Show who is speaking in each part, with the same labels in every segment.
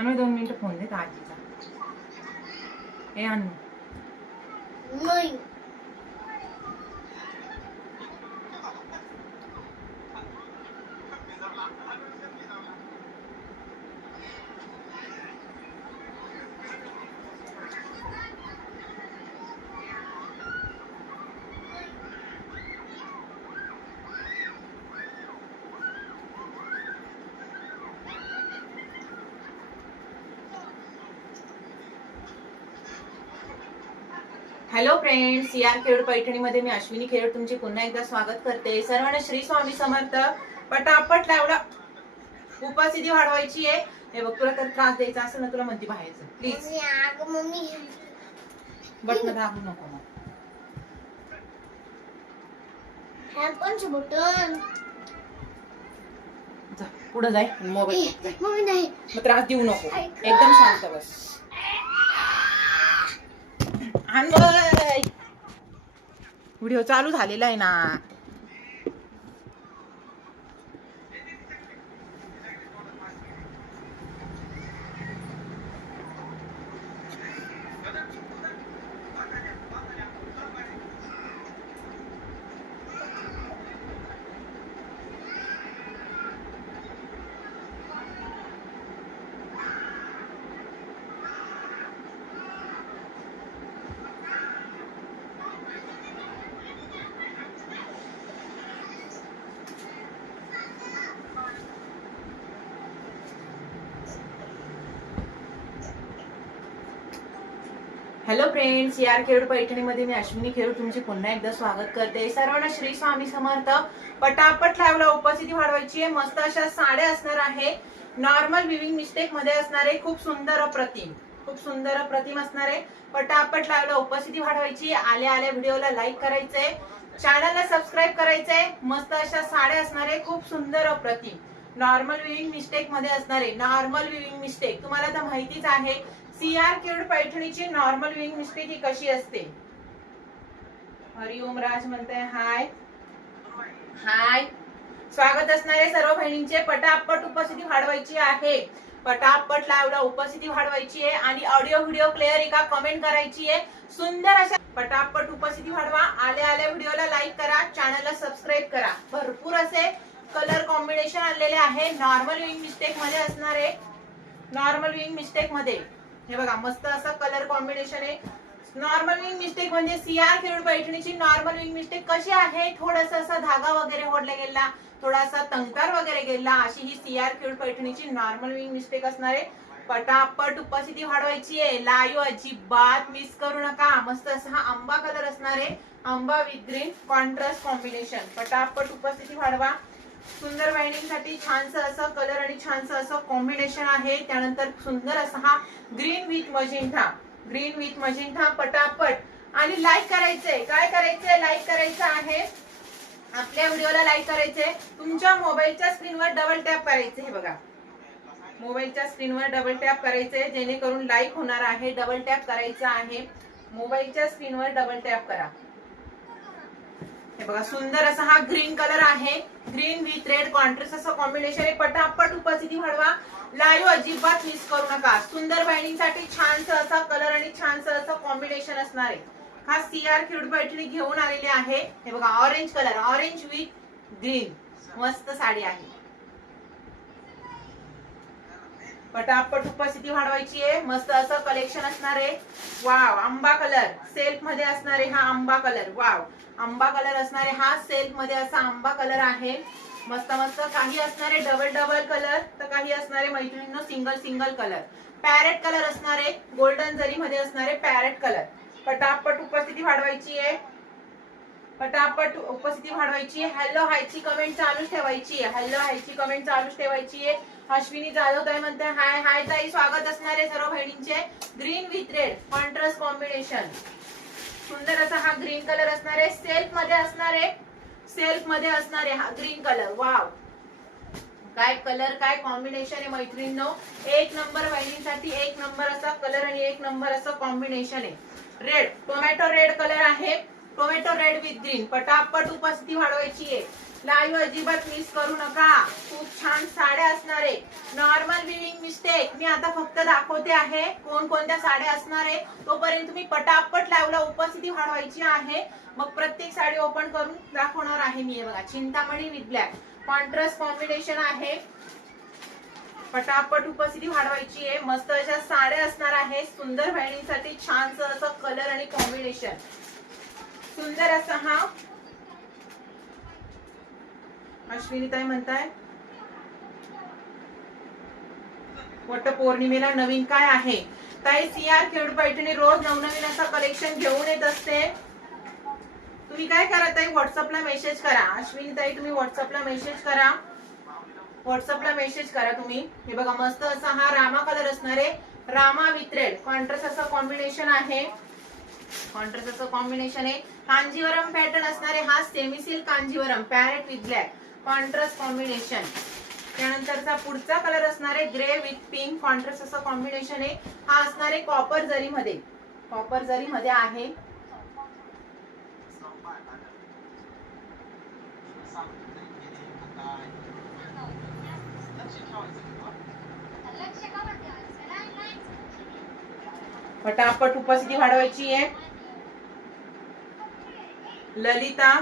Speaker 1: अनु दोन मिनिटं फोन देत आजीचा ए अनु
Speaker 2: नाही
Speaker 1: hello friend C R Khed पैठणीमध्ये मी अश्विनी खेड. तुमचे पुन्हा एकदा स्वागत करते. सर्वांना श्री स्वामी समर्थ. पटापट लावला उपासिधी वाढवायची आहे. हे बघ तुला तर त्रास द्यायचा असेल ना तुला म्हणते बाहेरचं. प्लीज बटन दाबू नको मग.
Speaker 2: बटन
Speaker 1: पुढे जाय मोबाईल मग त्रास देऊ नको. एकदम शांत बस. व्हिडिओ चालू झालेला आहे ना. हॅलो फ्रेंड्स यार खेळ पैठणीमध्ये मी अश्विनी खेळ. तुमचे पुन्हा एकदा स्वागत करते. सर्वांना श्री स्वामी समर्थ. पटापट लावला. उपस्थिती वाढवायची आहे. मस्त अशा साड्या असणार आहे. नॉर्मल विविंग मिस्टेकमध्ये असणारे खूप सुंदर अप्रतिम. खूप सुंदर अप्रतिम असणारे पटापट लावला. उपस्थिती वाढवायची आल्या आल्या व्हिडिओला लाईक करायचंय. चॅनलला सबस्क्राईब करायचंय. मस्त अशा साड्या असणारे खूप सुंदर अप्रतिम. नॉर्मल विविंग मिस्टेकमध्ये असणारे नॉर्मल विविंग मिस्टेक तुम्हाला तर माहितीच आहे. सी आर क्यूड पैठणीची नॉर्मल विंग मिस्टेक ही कशी असते? हरिओम राज म्हणते हाय. हाय. स्वागत असणारे सर्व बहिणींचे पटापट उपस्थिती वाढवायची आहे. पटापट लावला उपस्थिती वाढवायची आहे आणि ऑडिओ व्हिडिओ क्लिअर एका कमेंट करायची आहे. सुंदर अशा पटापट उपस्थिती वाढवा. आल्या आल्या व्हिडिओला लाईक करा. चॅनलला सबस्क्राईब करा. भरपूर असे कलर कॉम्बिनेशन आणलेले आहे. नॉर्मल विंग मिस्टेकमध्ये असणारे नॉर्मल विंग मिस्टेकमध्ये. हे बघा मस्त असं कलर कॉम्बिनेशन आहे. नॉर्मल विंग मिस्टेक म्हणजे सीआर खेळ पैठणीची नॉर्मल विंग मिस्टेक कशी आहे? थोडस असा धागा वगैरे ओढला गेला थोडासा तंकार वगैरे गेला अशी ही सीआर खेळ पैठणीची नॉर्मल विंग मिस्टेक असणार आहे. पटापट उपस्थिती वाढवायची आहे. लाईव्ह अजिबात मिस करू नका. मस्त असा हा आंबा कलर असणार आहे. आंबा विथ ग्रीन कॉन्ट्रास्ट कॉम्बिनेशन पटापट उपस्थिती वाढवा. सुंदर बहिणींसाठी छानसं असं कलर आणि छानसं असं कॉम्बिनेशन आहे. त्यानंतर सुंदर असा हा green with magenta green with magenta पटापट. आणि लाईक करायचंय. काय करायचंय? लाईक करायचं आहे. आपल्या व्हिडिओला लाईक करायचंय. तुमच्या मोबाईलच्या स्क्रीनवर डबल टॅप करायचं हे बघा. मोबाईलच्या स्क्रीनवर डबल टॅप करायचंय. जेणेकरून लाईक होणार आहे. डबल टॅप करायचं आहे. मोबाईलच्या स्क्रीनवर डबल टॅप करा. हे बघा सुंदर असा हा ग्रीन कलर आहे. ग्रीन विथ रेड कॉन्ट्रास्ट असं कॉम्बिनेशन आहे. पटापट उपस्थिती वाढवा लाईव्ह अजिबात मिस करू नका. सुंदर बहिणींसाठी छानसं असा कलर आणि छानसं असं कॉम्बिनेशन असणार आहे. हा सी आर क्यूट पैठणी घेऊन आलेली आहे. हे बघा orange colour orange with green मस्त साडी आहे. पटापट उपस्थिती वाढवायची आहे. मस्त असं कलेक्शन असणार आहे. वाव आंबा कलर सेल्फमध्ये असणारे हा आंबा कलर वाव आंबा कलर असणारे हा सेल्फमध्ये असा आंबा कलर आहे. मस्त मस्त. काही असणारे डबल डबल कलर तर काही असणारे मैत्रिणींनो single single colour parrot colour असणारे गोल्डन जरी मध्ये असणारे पॅरेट कलर पटापट उपस्थिती वाढवायची आहे. पटापट उपस्थिती वाढवायची. हॅलो हायची कमेंट चालूच ठेवायची. हॅलो हायची कमेंट चालूच ठेवायची. आहे अश्विनी जाधव ताई म्हणते हाय हाय ताई स्वागत असणारे सर्व बहिणींचे. Green with red contrast combination सुंदर असा हा ग्रीन कलर असणार आहे. सेल्फमध्ये असणार आहे. सेल्फमध्ये असणार आहे हा ग्रीन कलर वाव काय कलर काय कॉम्बिनेशन आहे मैत्रिणींनो? एक नंबर बहिणींसाठी एक नंबर असा कलर आणि एक नंबर असं कॉम्बिनेशन आहे. रेड टोमॅटो रेड कलर आहे. Tomato red with green. पटापट उपस्थिती वाढवायची आहे. लाईव्ह अजिबात मिस करू नका. खूप छान साड्या असणार आहे. नॉर्मल विविंग मिस्टेक मी आता फक्त दाखवते आहे कोण कोणत्या साड्या असणार आहे. तोपर्यंत तुम्ही पटापट लावला उपस्थिती वाढवायची आहे. मग प्रत्येक साडी ओपन करून दाखवणार आहे मी हे बघा. Chintamani with black contrast combination आहे. पटापट उपस्थिती वाढवायची आहे. मस्त अशा साड्या असणार आहे. सुंदर बहिणींसाठी छानस असं कलर आणि कॉम्बिनेशन सुंदर असा हा. अश्विनी ताई म्हणताय वट पौर्णिमेला नवीन काय आहे? ताई सिआर खेड पैठणी रोज नवनवीन असा कलेक्शन घेऊन येत असते. तुम्ही काय करा ताई व्हॉट्सअपला मेसेज करा. अश्विनी ताई तुम्ही व्हॉट्सअपला मेसेज करा. व्हॉट्सअपला मेसेज करा तुम्ही. हे बघा मस्त असा हा रामा कलर असणार आहे रामा वित्रेल कॉन्ट्रास्ट असा कॉम्बिनेशन आहे. कॉन्ट्रास्ट कॉम्बिनेशन आहे. कांजीवरम पॅटर्न असणारे हा semi silk Kanjivaram parrot with black contrast combination त्यानंतरचा पुढचा कलर असणार आहे ग्रे विथ पिंक कॉन्ट्रास्ट असं कॉम्बिनेशन आहे. हा असणार आहे कॉपर जरीमध्ये. कॉपर जरी मध्ये आहे पटापट उपस्थिती वाढवायची आहे. ललिता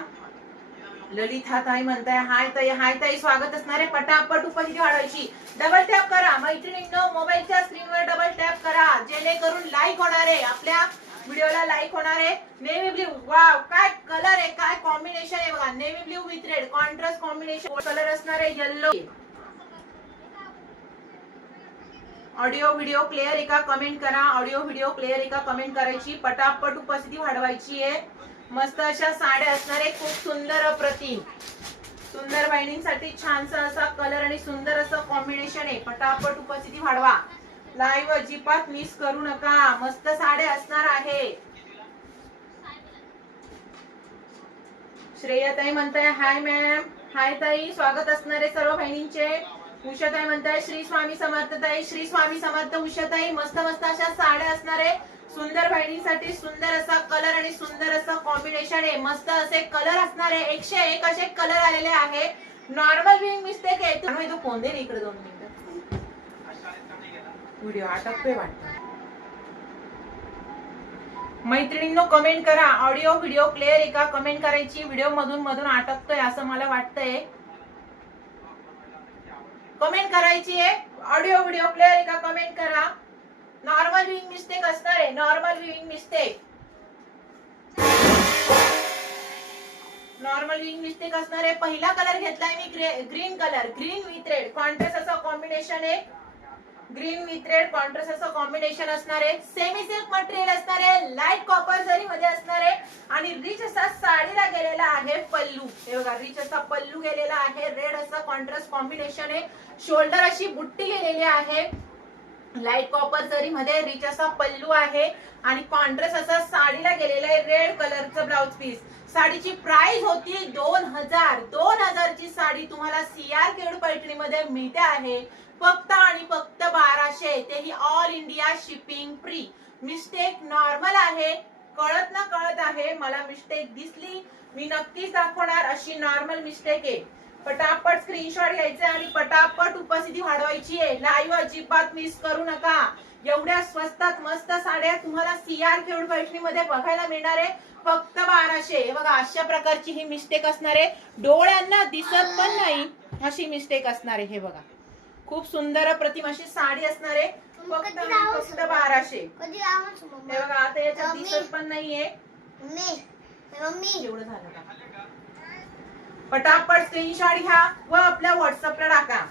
Speaker 1: ललिता ताई म्हणताय हाय ताई हाय ताई स्वागत असणारे पटापट उपस्थिती वाढवायची. डबल टॅप करा. मैत्रिणींनो मोबाईलच्या स्क्रीनवर डबल टॅप करा. जेणेकरून लाईक होणार आहे. आपल्या व्हिडिओला लाईक होणार आहे. नेव्ही ब्ल्यू वाव काय कलर आहे काय कॉम्बिनेशन आहे बघा. Navy blue with red contrast combination colour असणार आहे येल्लो ऑडिओ व्हिडिओ क्लिअर एका कमेंट करा. ऑडिओ व्हिडिओ क्लिअर एका कमेंट करायची. पटापट उपस्थिती वाढवायची आहे. मस्त अशा साड्या असणार आहे खूप सुंदर अप्रतिम. सुंदर बहिणींसाठी छानसा असा कलर आणि सुंदर असं कॉम्बिनेशन आहे. पटापट उपस्थिती वाढवा. लाईव्ह अजिबात मिस करू नका. मस्त साड्या असणार आहे. श्रेयताई म्हणताय हाय मॅम हाय ताई. स्वागत असणारे सर्व बहिणींचे. उषाताई म्हणताय श्री स्वामी समर्थताई श्री स्वामी समर्थ उषाताई. मस्त मस्त अशा साड्या असणार आहे. सुंदर बहिणींसाठी सुंदर असा कलर आणि सुंदर असं कॉम्बिनेशन आहे. मस्त असे कलर असणार आहे. एकशे एक असे कलर आलेले आहे. नॉर्मल विंग मिस्टेक आहे. तुम्ही तो फोन दे इकडे दोन मिनिट. व्हिडिओ आटकतोय वाटतं मैत्रिणींनो कमेंट करा. ऑडिओ व्हिडिओ क्लिअर एका कमेंट करायची. व्हिडिओ मधून मधून आटकतोय असं मला वाटतंय. कमेंट करायची आहे ऑडिओ व्हिडिओ क्लिअर एका कमेंट करा. नॉर्मल व्ह्यूइंग मिस्टेक असणार आहे. Normal viewing mistake normal weaving mistake असणार आहे. पहिला कलर घेतलाय मी green colour green with red contrast असं कॉम्बिनेशन आहे. ग्रीन विथ रेड कॉन्ट्रास्ट असं कॉम्बिनेशन असणार आहे. सेमी सिल्क मटेरियल असणार आहे. लाइट कॉपर जरी मध्ये असणार आहे. आणि रिच असा साडीला गेलेला आहे पल्लू. हे बघा रिच असा पल्लू गेलेला आहे. रेड असं कॉन्ट्रास्ट कॉम्बिनेशन आहे. शोल्डर अशी बुट्टी गेलेली आहे. लाइट कॉपर जरी मध्ये रिच असा पल्लू आहे. आणि कॉन्ट्रास्ट असा साडीला गेलेला आहे रेड कलरचं ब्लाउज पीस साडीची प्राइस होती दोन हजार. दोन हजारची साडी तुम्हाला सीआर केड पैठणीमध्ये मिळते आहे. फक्त आणि फक्त बाराशे तेही all India shipping free mistake normal आहे. कळत ना कळत आहे. मला मिस्टेक दिसली. मी नक्कीच दाखवणार अशी नॉर्मल मिस्टेक आहे. पटापट स्क्रीनशॉट घ्यायचे आणि पटापट उपस्थिती वाढवायची आहे. लाईव्ह अजिबात मिस करू नका. एवढ्या स्वस्तात मस्त साड्या तुम्हाला सीआर खेड पैठणीमध्ये बघायला मिळणार आहे. फक्त बाराशे बघा अशा प्रकारची ही मिस्टेक असणार आहे. डोळ्यांना दिसत पण नाही अशी मिस्टेक असणार आहे. हे बघा. खूप सुंदर प्रतिम अशी साडी असणार आहे फक्त बाराशे. हे बघा आता याच्यात. दिसत पण नाहीये. एवढं झालं का? पटापट स्क्रीनशॉट घ्या व आपल्या व्हॉट्सअपला टाका.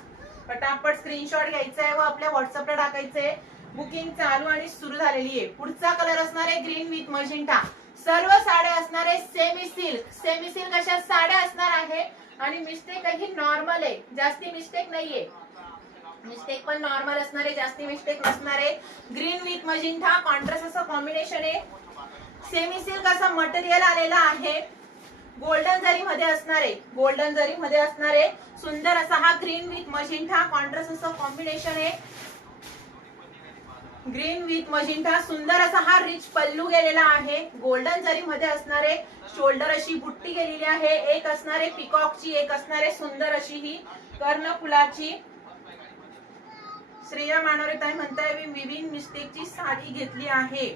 Speaker 1: पटापट स्क्रीनशॉट घ्यायचा आहे व आपल्या व्हॉट्सअपला टाकायचंय. बुकिंग चालू आणि सुरू झालेली आहे. पुढचा कलर असणार आहे ग्रीन विथ मजिंटा सर्व साड्या असणार आहे सेमी सिल्क सेमी सिल्क अशा साड्या असणार आहे. आणि मिस्टेक ही नॉर्मल आहे. जास्ती मिस्टेक नाहीये. मिस्टेक पण नॉर्मल असणारे जास्ती मिस्टेक असणारे ग्रीन विथ मजिंठा कॉन्ट्रास्ट असं कॉम्बिनेशन आहे. सेमी सिल्क असं मटेरियल आलेला आहे. गोल्डन जरी मध्ये असणारे गोल्डन जरी मध्ये असणारे सुंदर असा हा ग्रीन विथ मजिंठा कॉन्ट्रास्ट असं कॉम्बिनेशन आहे. ग्रीन विथ मजिंठा सुंदर असा हा रिच पल्लू गेलेला आहे. गोल्डन जरी मध्ये असणारे शोल्डर अशी बुट्टी गेलेली आहे. एक असणारे पिकॉकची एक असणारे सुंदर अशी ही कर्णफुलाची. श्रेया मानवरेताई म्हणताय मी विविन मिस्टेकची साडी घेतली आहे.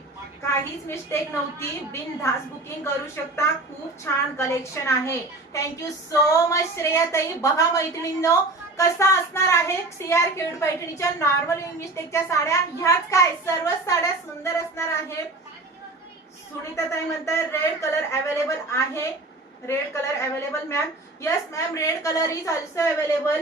Speaker 1: काहीच मिस्टेक नव्हती. बिन धास बुकिंग करू शकता. खूप छान कलेक्शन आहे. थँक्यू सो मच श्रेया ताई बघा मैत्रिणींनो कसा असणार आहे सीआर खेड पैठणीच्या नॉर्मल विविन मिस्टेकच्या साड्या? ह्याच काय? सर्वच साड्या सुंदर असणार आहे सुनीता ताई म्हणताय रेड कलर अवेलेबल आहे. Red colour available ma'am yes ma'am red colour is also available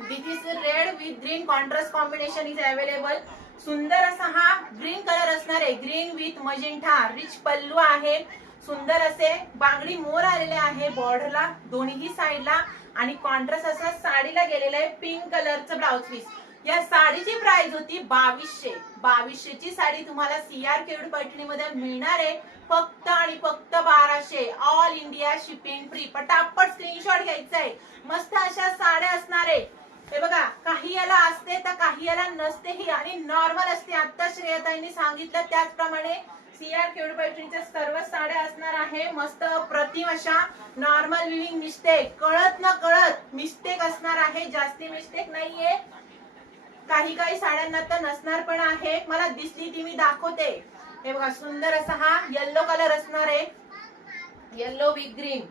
Speaker 1: this is red with green contrast combination is available सुंदर असा हा ग्रीन कलर असणार आहे. Green with magenta rich pallu आहे. सुंदर असे बांगडी मोर आलेले आहे बॉर्डरला दोन्ही साईडला आणि कॉन्ट्रास्ट असा साडीला गेलेला आहे पिंक कलरचं ब्लाउज पीस या साडीची प्राइस होती बावीसशे. बावीसशे ची साडी तुम्हाला सीआर केवड पैठणीमध्ये मिळणार आहे. फक्त आणि फक्त बाराशे. ऑल इंडिया शिपिंग फ्री पटापट स्क्रीनशॉट घ्यायचा आहे मस्त अशा साड्या असणार आहे. हे बघा काही याला असते तर काही याला नसतेही आणि नॉर्मल असते. आता श्रेयताईंनी सांगितलं त्याचप्रमाणे सीआर केवड पैठणीच्या सर्व साड्या असणार आहे. मस्त प्रतिम अशा नॉर्मल लिव्हिंग मिस्टेक कळत न कळत मिस्टेक असणार आहे. जास्ती मिस्टेक नाहीये. काही काही साड्यांना तर नसणार पण आहे. मला दिसली ती मी दाखवते. हे बघा सुंदर असा हा येल्लो कलर असणार आहे. येल्लो विथ ग्रीन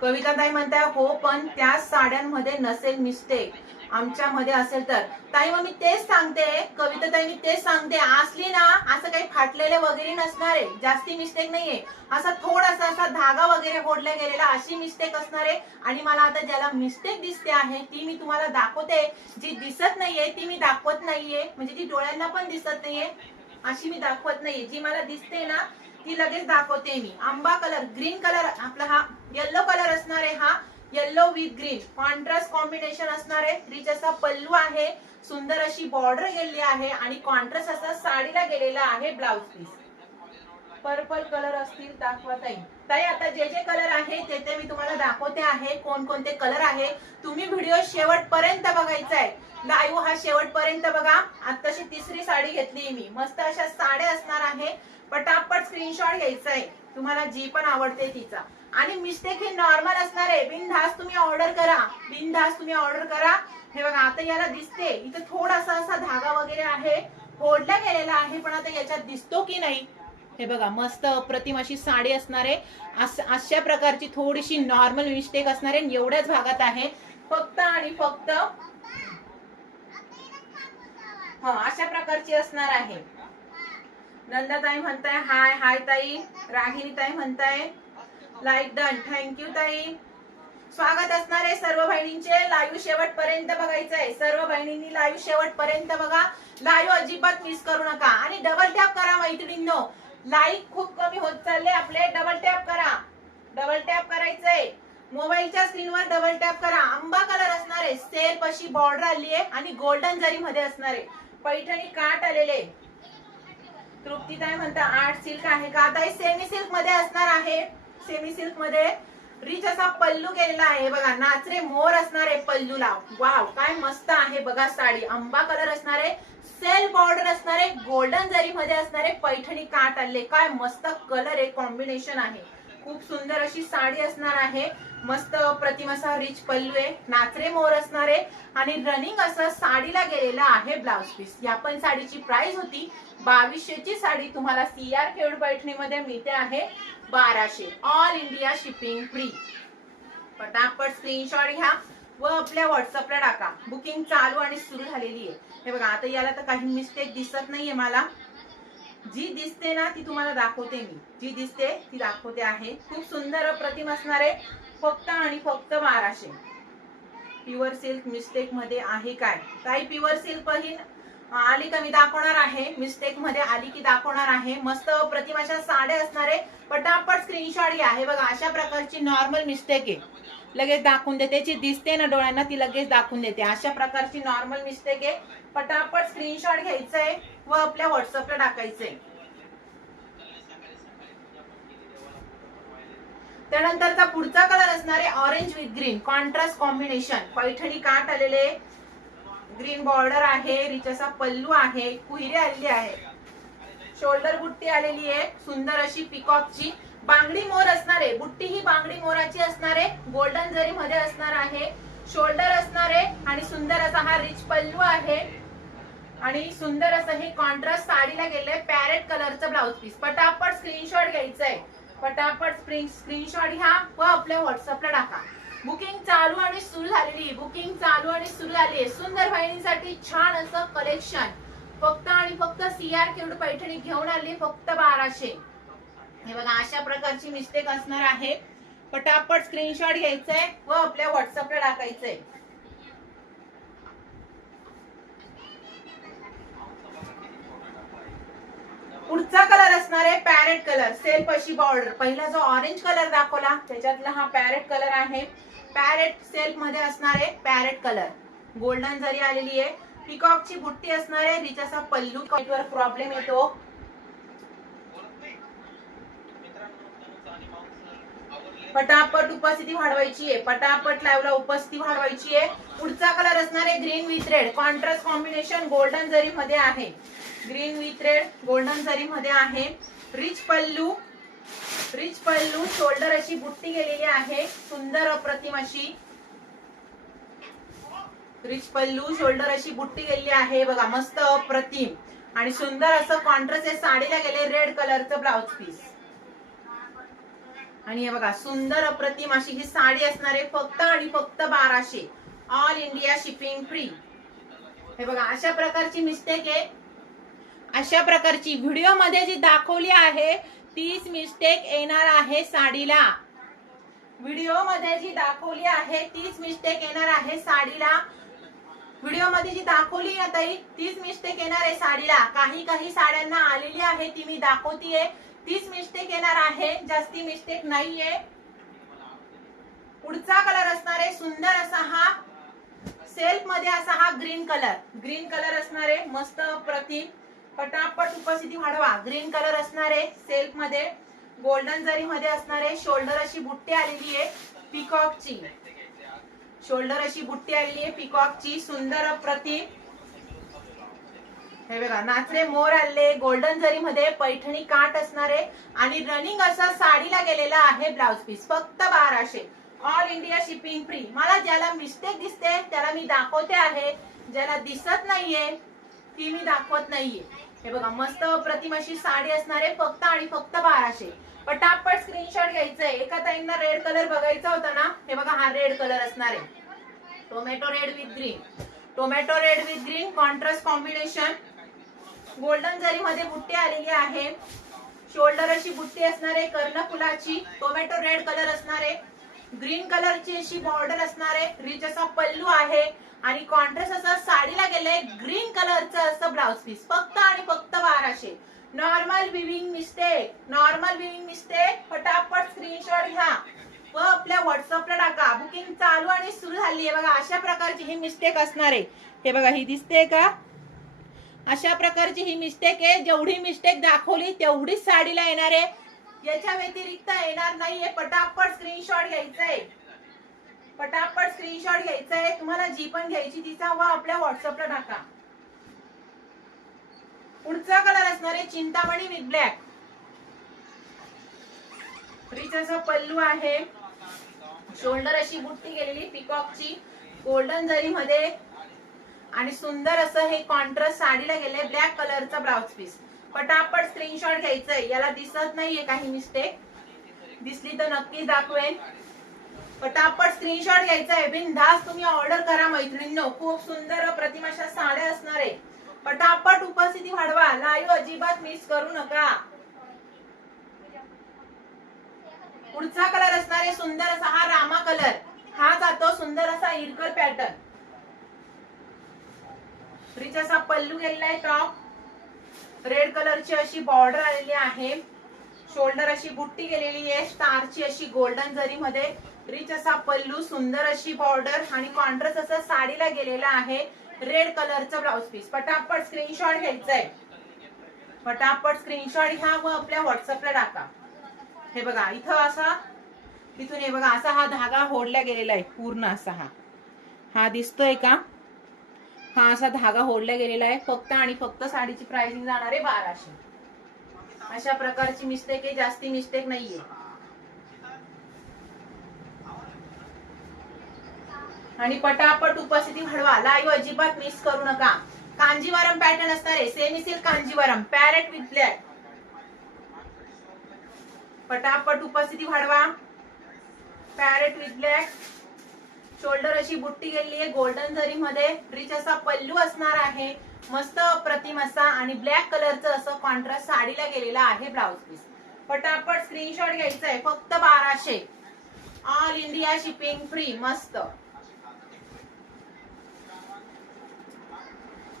Speaker 1: कविताताई म्हणताय हो पण त्या साड्यांमध्ये नसेल मिस्टेक आमच्यामध्ये असेल तर. ताई मग मी तेच सांगते कविता ताई मी तेच सांगते. असली ना असं काही फाटलेले वगैरे नसणार आहे जास्ती मिस्टेक नाहीये. असा थोडासा असा धागा वगैरे फोडला गेलेला अशी मिस्टेक असणार. आहे आणि मला आता ज्याला मिस्टेक दिसते आहे ती मी तुम्हाला दाखवते. जी दिसत नाहीये ती मी दाखवत नाहीये. म्हणजे ती डोळ्यांना पण दिसत नाहीये. अशी मी दाखवत नाहीये. जी मला दिसते ना ती लगेच दाखवते मी. आंबा कलर ग्रीन कलर आपला हा येल्लो कलर असणार आहे हा. Yellow with green contrast combination असणार आहे. रिच असा पल्लू आहे. सुंदर अशी बॉर्डर गेलेली आहे आणि कॉन्ट्रास्ट असा साडीला गेलेला आहे ब्लाउज पीस पर्पल कलर असतील दाखवा ताई ताई आता जे जे कलर आहे ते ते मी तुम्हाला दाखवते आहे. कोणकोणते कलर आहे. तुम्ही व्हिडिओ शेवटपर्यंत बघायचा आहे लाईव्ह हा शेवटपर्यंत बघा. आताशी तिसरी साडी घेतली मी. मस्त अशा साड्या असणार आहे. पटापट स्क्रीनशॉट घ्यायचा आहे तुम्हाला जी पण आवडते तिचा. आणि मिस्टेक ही नॉर्मल असणार आहे. बिनधास तुम्ही ऑर्डर करा. बिनधास तुम्ही ऑर्डर करा. हे बघा आता याला दिसते. इथे थोडासा असा धागा वगैरे आहे. फोडला गेलेला आहे पण आता याच्यात दिसतो की नाही? हे बघा मस्त अप्रतिम अशी साडी असणार आहे. अशा प्रकारची थोडीशी नॉर्मल मिस्टेक असणार आहे. एवढ्याच भागात आहे. फक्त आणि फक्त हा अशा प्रकारची असणार आहे. नंदाताई म्हणताय हाय हाय ताई. रागिनी ताई म्हणताय लाईक डन थँक्यू ताई. स्वागत असणारे सर्व बहिणींचे लाईव्ह शेवटपर्यंत बघायचं आहे सर्व बहिणींनी लाईव्ह शेवटपर्यंत बघा. लाईव्ह अजिबात मिस करू नका. आणि डबल टॅप करा मैत्रिणींनो. लाईक खूप कमी होत चालले आपले. डबल टॅप करा. डबल टॅप करायचंय. मोबाईलच्या स्क्रीनवर डबल टॅप करा. आंबा कलर असणारे. सेल पशी बॉर्डर आली आहे आणि गोल्डन जरी मध्ये असणारे. पैठणी काट आलेले. तृप्ती तृप्तीताई म्हणता आर्ट सिल्क आहे का? आता सेमी सिल्कमध्ये असणार आहे. सेमी सिल्कमध्ये रिच असा पल्लू केलेला आहे. बघा नाचरे मोर असणार आहे पल्लूला. वाव काय मस्त आहे बघा साडी. आंबा कलर असणार आहे. सेल बॉर्डर असणार आहे. गोल्डन जरी मध्ये असणारे पैठणी काट आले काय मस्त कलर आहे. कॉम्बिनेशन आहे. खूप सुंदर अशी साडी असणार आहे. मस्त प्रतिम असा रिच पल्लू आहे. नाचरे मोर असणार आहे. आणि रनिंग असं साडीला गेलेला आहे ब्लाउज पीस या पण साडीची प्राइस होती बावीसशेची साडी. तुम्हाला सीआर केवड पैठणीमध्ये मिळते आहे बाराशे. ऑल इंडिया शिपिंग फ्री पटापट स्क्रीनशॉट घ्या व आपल्या व्हॉट्सअपला टाका. बुकिंग चालू आणि सुरू झालेली आहे. हे बघा आता याला तर काही मिस्टेक दिसत नाहीये मला. जी दिसते ना ती तुम्हाला दाखवते मी. जी दिसते ती दाखवते आहे. खूप सुंदर प्रतिम असणारे फक्त आणि फक्त बाराशे. प्युअर सिल्क मिस्टेकमध्ये आहे काय? काही प्युअर सिल्क ही आली का मी दाखवणार आहे. मिस्टेकमध्ये आली की दाखवणार आहे. मस्त प्रतिमाच्या साड्या असणारे पटापट स्क्रीनशॉट घ्या. हे बघा अशा प्रकारची नॉर्मल मिस्टेक आहे. लगेच दाखवून देते. जी दिसते ना डोळ्यांना ती लगेच दाखवून देते. अशा प्रकारची नॉर्मल मिस्टेक आहे. पटापट स्क्रीनशॉट घ्यायचं आहे. व आपल्या व्हॉट्सअपला टाकायचंय. त्यानंतरचा पुढचा कलर असणार आहे orange with green contrast combination Paithani काट आलेले. ग्रीन बॉर्डर आहे. रिच असा पल्लू आहे. कुहिरे आलेली आहे. शोल्डर बुट्टी आलेली आहे. सुंदर अशी पिकॉकची बांगडी मोर असणार आहे. बुट्टी ही बांगडी मोराची असणार आहे. गोल्डन जरी मध्ये असणार आहे. शोल्डर असणार आहे. आणि सुंदर असा हा रिच पल्लू आहे. आणि सुंदर असं हे कॉन्ट्रास्ट साडीला गेलंय पॅरेट कलरचं ब्लाउज पीस पटापट स्क्रीनशॉट घ्यायचंय. पटापट स्क्रीन स्क्रीनशॉट घ्या व आपल्या व्हॉट्सअपला टाका. बुकिंग चालू आणि सुरू झालेली बुकिंग चालू आणि सुरू झाली आहे. सुंदर बहिणींसाठी छान असं कलेक्शन फक्त आणि फक्त सीआर केवढ पैठणी घेऊन आली फक्त बाराशे. हे बघा अशा प्रकारची मिस्टेक असणार आहे. पटापट स्क्रीनशॉट घ्यायचंय व आपल्या व्हॉट्सअपला टाकायचंय. पुढचा कलर असणार आहे पॅरेट कलर सेल्फ अशी बॉर्डर पहिला जो ऑरेंज कलर दाखवला त्याच्यातला हा पॅरेट कलर आहे. पॅरेट सेल्फमध्ये असणार आहे पॅरेट कलर गोल्डन जरी आलेली आहे पिकॉकची बुट्टी असणार आहे रिचाचा पल्लू वर प्रॉब्लेम येतो. पटापट उपस्थिती वाढवायची आहे. पटापट लाईव्हला उपस्थिती वाढवायची आहे. पुढचा कलर असणार आहे green with red. Contrast combination golden जरी मध्ये आहे. ग्रीन विथ रेड गोल्डन जरी मध्ये आहे. Rich pallu rich pallu shoulder अशी बुट्टी गेलेली आहे. सुंदर अप्रतिम अशी रिच पल्लू शोल्डर अशी बुट्टी गेलेली आहे. बघा मस्त अप्रतिम. आणि सुंदर असं कॉन्ट्रास्ट साडीला गेले रेड कलरचं ब्लाउज पीस आणि हे बघा सुंदर अप्रतिम अशी ही साडी असणार आहे फक्त आणि फक्त बाराशे. ऑल इंडिया शिपिंग फ्री हे बघा अशा प्रकारची मिस्टेक आहे. अशा प्रकारची व्हिडिओमध्ये जी दाखवली आहे तीच मिस्टेक येणार आहे साडीला. व्हिडिओमध्ये जी दाखवली आहे तीच मिस्टेक येणार आहे साडीला. व्हिडिओमध्ये जी दाखवली ना ताई तीच मिस्टेक येणार आहे साडीला. काही काही साड्यांना आलेली आहे ती मी दाखवतीये. तीच मिस्टेक येणार आहे. जास्ती मिस्टेक नाहीये. पुढचा कलर असणार आहे सुंदर असा हा सेल्फमध्ये असा हा ग्रीन कलर ग्रीन कलर असणार आहे मस्त प्रतिम पटापट उपस्थिती वाढवा. ग्रीन कलर असणार आहे सेल्फमध्ये. गोल्डन जरी मध्ये असणार आहे शोल्डर अशी बुट्टी आलेली आहे पिकॉकची शोल्डर अशी बुट्टी आलेली आहे पिकॉकची सुंदर प्रती हे बघा नाचणे मोर आले गोल्डन जरी मध्ये पैठणी काट असणारे आणि रनिंग असा साडीला गेलेला आहे ब्लाउज पीस फक्त बाराशे. ऑल इंडिया शिपिंग फ्री मला ज्याला मिस्टेक दिसते त्याला मी दाखवते आहे. ज्याला दिसत नाहीये ती मी दाखवत नाहीये. हे बघा मस्त प्रतिमाशी साडी असणार आहे फक्त आणि फक्त बाराशे. पटापट स्क्रीनशॉट घ्यायचंय. एका ताईंना रेड कलर बघायचा होता ना हे बघा हा रेड कलर असणार. आहे tomato red with green tomato red with green contrast combination golden जरी मध्ये बुट्टी आलेली आहे. शोल्डर अशी बुट्टी असणार आहे कर्णफुलाची टोमॅटो रेड कलर असणार आहे ग्रीन कलरची अशी बॉर्डर असणार आहे रिच असा पल्लू आहे. आणि कॉन्ट्रास्ट असं साडीला गेलंय ग्रीन कलरचं असं ब्लाउज पीस फक्त आणि फक्त बाराशे. Normal weaving mistake normal weaving mistake फटाफट स्क्रीनशॉट घ्या. व आपल्या व्हॉट्सअपला टाका. बुकिंग चालू आणि सुरू झाली आहे बघा अशा प्रकारची ही मिस्टेक असणार. आहे हे बघा ही दिसते का? अशा प्रकारची ही मिस्टेक आहे. जेवढी मिस्टेक दाखवली तेवढीच साडीला येणार आहे. याच्या व्यतिरिक्त येणार नाहीये. पटापट स्क्रीनशॉट घ्यायचा आहे पटापट स्क्रीनशॉट घ्यायचा आहे तुम्हाला जी पण घ्यायची तिचा व आपल्या व्हॉट्सअपला टाका. पुढचा कलर असणार आहे चिंतामणी विथ ब्लॅक रिच असा पल्लू आहे. शोल्डर अशी बुट्टी गेलेली पिकॉकची गोल्डन जरी मध्ये आणि सुंदर असं हे कॉन्ट्रास्ट साडीला गेले ब्लॅक कलरचा ब्लाउज पीस पटापट स्क्रीनशॉट घ्यायचंय. याला दिसत नाहीये काही मिस्टेक दिसली तर नक्कीच दाखवेन. पटापट स्क्रीनशॉट घ्यायचा आहे बिनधास तुम्ही ऑर्डर करा मैत्रिणींनो. खूप सुंदर प्रतिमाशा साड्या असणार आहे. पटापट उपस्थिती वाढवा. लाईव्ह अजिबात मिस करू नका. पुढचा कलर असणार आहे सुंदर असा हा रामा कलर हा जातो सुंदर असा इरकल पॅटर्न रिच असा पल्लू गेलेला आहे टॉप रेड कलरची अशी बॉर्डर आलेली आहे. शोल्डर अशी बुट्टी गेलेली आहे. स्टारची अशी गोल्डन जरी मध्ये रिच असा पल्लू सुंदर अशी बॉर्डर आणि कॉन्ट्रास्ट असा साडीला गेलेला आहे. रेड कलरचा ब्लाउज पीस पटापट स्क्रीनशॉट घ्यायचा आहे पटापट स्क्रीनशॉट घ्या व आपल्या व्हॉट्सअपला टाका. हे बघा इथं असा तिथून हे बघा असा हा धागा होडला गेलेला आहे. पूर्ण असा हा. हा दिसतोय का? हा असा धागा ओढला गेलेला आहे. फक्त आणि फक्त साडीची प्राइसिंग जाणार आहे बाराशे. अशा प्रकारची मिस्टेक आहे. जास्ती मिस्टेक नाहीये. आणि पटापट उपस्थिती वाढवा लाईव्ह अजिबात मिस करू नका. कांजीवरम पॅटर्न असणार आहे. Semi silk Kanjivaram. Parrot with black पटापट उपस्थिती वाढवा पॅरेट विथ ब्लॅक शोल्डर अशी बुट्टी गेलेली आहे. गोल्डन जरी मध्ये रिच असा पल्लू असणार आहे. मस्त अप्रतिम असा आणि ब्लॅक कलरचं असं कॉन्ट्रास्ट साडीला गेलेला आहे ब्लाउज पीस पटापट स्क्रीनशॉट घ्यायचा आहे फक्त बाराशे. ऑल इंडिया शिपिंग फ्री मस्त.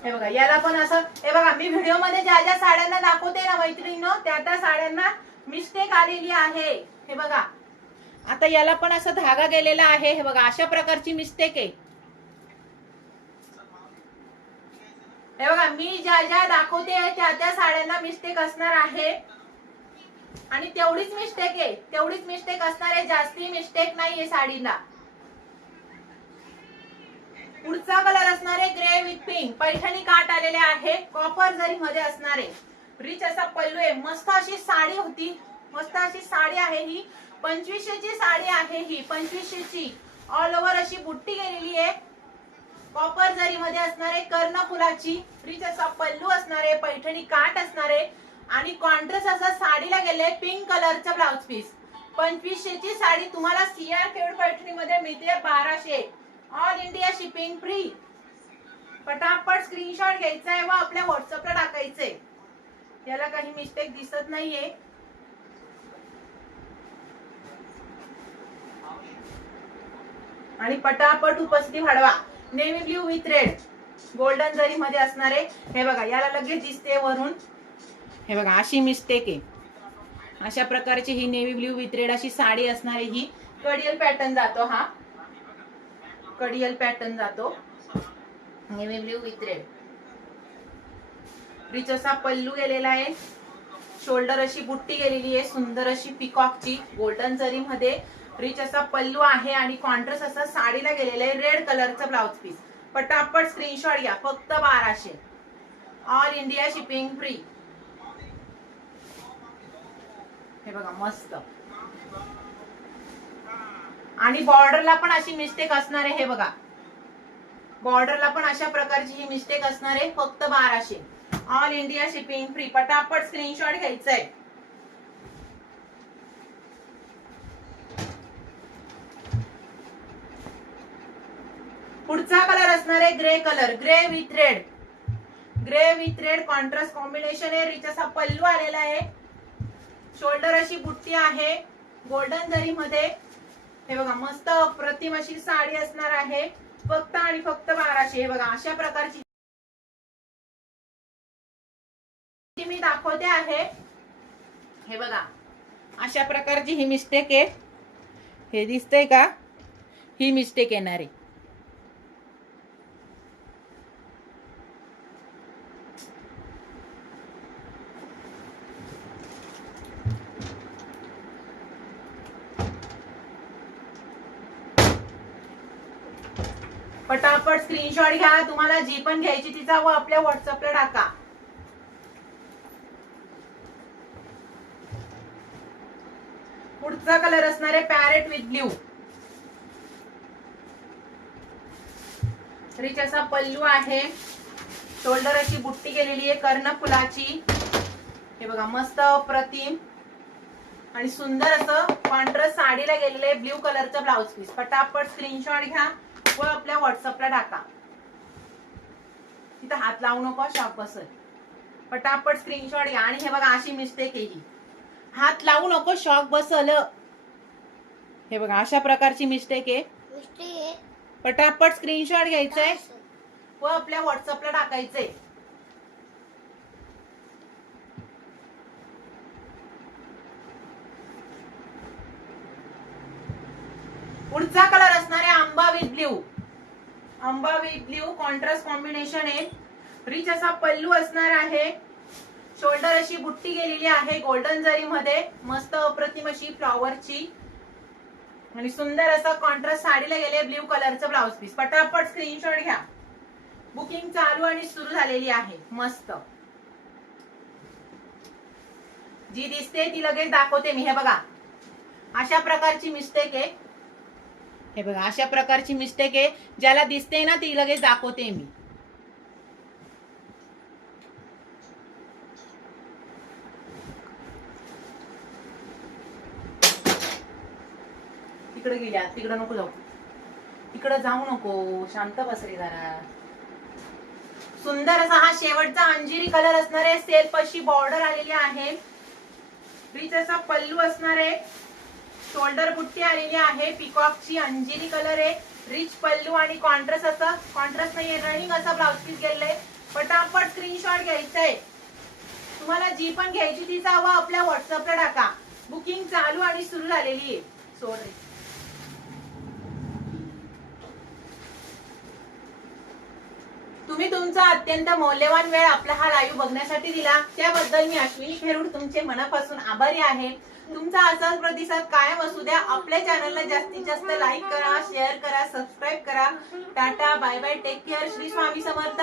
Speaker 1: हे बघा याला पण असं हे बघा मी व्हिडिओमध्ये ज्या ज्या साड्यांना दाखवते ना मैत्रिणीनं त्या त्या साड्यांना मिस्टेक आलेली आहे. हे बघा आता याला पण असं धागा गेलेला आहे. हे बघा अशा प्रकारची मिस्टेक आहे. हे बघा मी ज्या ज्या दाखवते त्या त्या साड्यांना मिस्टेक असणार आहे. आणि तेवढीच मिस्टेक आहे. तेवढीच मिस्टेक असणार आहे. जास्ती मिस्टेक नाहीये साडीला. पुढचा कलर असणार आहे ग्रे विथ पिंक पैठणी काट आलेले आहे कॉपर जरी मध्ये असणार आहे. रिच असा पल्लू आहे. मस्त अशी साडी होती. मस्त अशी साडी आहे ही. पंचवीसशेची साडी आहे ही. पंचवीसशेची. ऑल ओव्हर अशी बुट्टी गेलेली आहे. कॉपर जरी मध्ये असणार आहे कर्णफुलाची रिच असा पल्लू असणार आहे पैठणी काट असणार आहे आणि कॉन्ट्रास्ट असा साडीला गेले पिंक कलरचा ब्लाउज पीस पंचवीसशेची साडी तुम्हाला सीआर फेड पैठणीमध्ये मिळते बाराशे. ऑल इंडिया शिपिंग फ्री पटापट स्क्रीनशॉट घ्यायचा आहे व आपल्या व्हॉट्सअपला टाकायचंय त्याला काही मिस्टेक दिसत नाहीये. आणि पटापट उपस्थिती वाढवा. Navy blue with red golden जरी मध्ये असणारे हे बघा याला लगेच दिसते वरून. हे बघा अशी मिस्टेक आहे. अशा प्रकारची ही नेव्ही ब्ल्यू विथ रेड अशी साडी असणारी ही कडियल पॅटर्न जातो हा. कडियल पॅटर्न जातो. Navy blue with red rich असा पल्लू गेलेला आहे. शोल्डर अशी बुट्टी गेलेली आहे. सुंदर अशी पिकॉकची गोल्डन जरी मध्ये रिच असा पल्लू आहे आणि कॉन्ट्रास्ट असा साडीला गेलेला आहे रेड कलरचा ब्लाउज पीस पटापट स्क्रीनशॉट घ्या फक्त बाराशे. ऑल इंडिया शिपिंग फ्री हे बघा मस्त. आणि बॉर्डरला पण अशी मिस्टेक असणार आहे हे बघा. बॉर्डरला पण अशा प्रकारची ही मिस्टेक असणार आहे फक्त बाराशे. ऑल इंडिया शिपिंग फ्री पटापट स्क्रीनशॉट घ्यायचा पुढचा कलर असणार आहे grey colour grey with red grey with red contrast combination आहे. रिच असा पल्लू आलेला आहे. शोल्डर अशी बुट्टी आहे. गोल्डन जरी मध्ये. हे बघा मस्त अप्रतिम अशी साडी असणार आहे. फक्त आणि फक्त बाराशे. हे बघा अशा प्रकारची मी दाखवते आहे. हे बघा अशा प्रकारची ही मिस्टेक आहे. हे दिसतंय का? ही मिस्टेक येणार आहे. पटापट स्क्रीनशॉट घ्या. तुम्हाला जी पण घ्यायची तिचा व आपल्या व्हॉट्सअपला टाका. पुढचा कलर असणार आहे पॅरेट विथ ब्ल्यू रिच असा पल्लू आहे. शोल्डर अशी बुट्टी केलेली आहे कर्ण फुलाची. हे बघा मस्त प्रतिम आणि सुंदर असं पांढरं साडीला गेलेलं आहे ब्ल्यू कलरचं ब्लाउज पीस पटापट स्क्रीनशॉट घ्या. व आपल्या व्हॉट्सअपला टाका. तिथं हात लावू नको शॉप बसल. पटापट स्क्रीनशॉट घ्या आणि हे बघा अशी मिस्टेक आहे ही. हात लावू नको शॉक बसल. हे बघा अशा प्रकारची मिस्टेक आहे. पटापट स्क्रीनशॉट घ्यायचंय. व आपल्या व्हॉट्सअपला टाकायचंय. पुढचा कलर असणार आहे आंबा विथ ब्ल्यू आंबा विथ ब्ल्यू कॉन्ट्रास्ट कॉम्बिनेशन आहे. रिच असा पल्लू असणार आहे. शोल्डर अशी बुट्टी गेलेली आहे गोल्डन जरी मध्ये मस्त अप्रतिम अशी फ्लॉवरची आणि सुंदर असा कॉन्ट्रास्ट साडीला गेले ब्ल्यू कलरचं ब्लाउज पीस पटापट स्क्रीनशॉट घ्या. बुकिंग चालू आणि सुरू झालेली आहे. मस्त. जी दिसते ती लगेच दाखवते मी. हे बघा. अशा प्रकारची मिस्टेक आहे. हे बघा अशा प्रकारची मिस्टेक आहे ज्याला दिसते ना ती लगेच दाखवते मी. तिकडे गेल्या तिकडे नको जाऊ. तिकडं जाऊ नको शांत बस रे जरा. सुंदर असा हा शेवटचा अंजिरी कलर असणार आहे सेल्फ अशी बॉर्डर आलेली आहे. रिच असा पल्लू असणार. आहे शोल्डर बुट्टी आलेली आहे. पिकॉकची अंजिरी कलर आहे. रिच पल्लू आणि कॉन्ट्रास्ट असं. कॉन्ट्रास्ट नाहीये रनिंग असा ब्लाउज पीस गेलेलं आहे. पटापट स्क्रीनशॉट घ्यायचा आहे. तुम्हाला जी पण घ्यायची तिचा हवा आपल्या व्हॉट्सअपला टाका. बुकिंग चालू आणि सुरू झालेली आहे. सोरी तुम्ही तुमचा अत्यंत मौल्यवान वेळ आपला हा लाईव्ह बघण्यासाठी दिला. त्याबद्दल मी अश्विनी खेरूड तुमचे मनापासून आभारी आहे. तुमचा असाच प्रतिसाद कायम असू द्या. आपल्या चॅनलला जास्तीत जास्त लाईक करा शेअर करा सबस्क्राईब करा. Tata bye bye take care Shri Swami Samarth.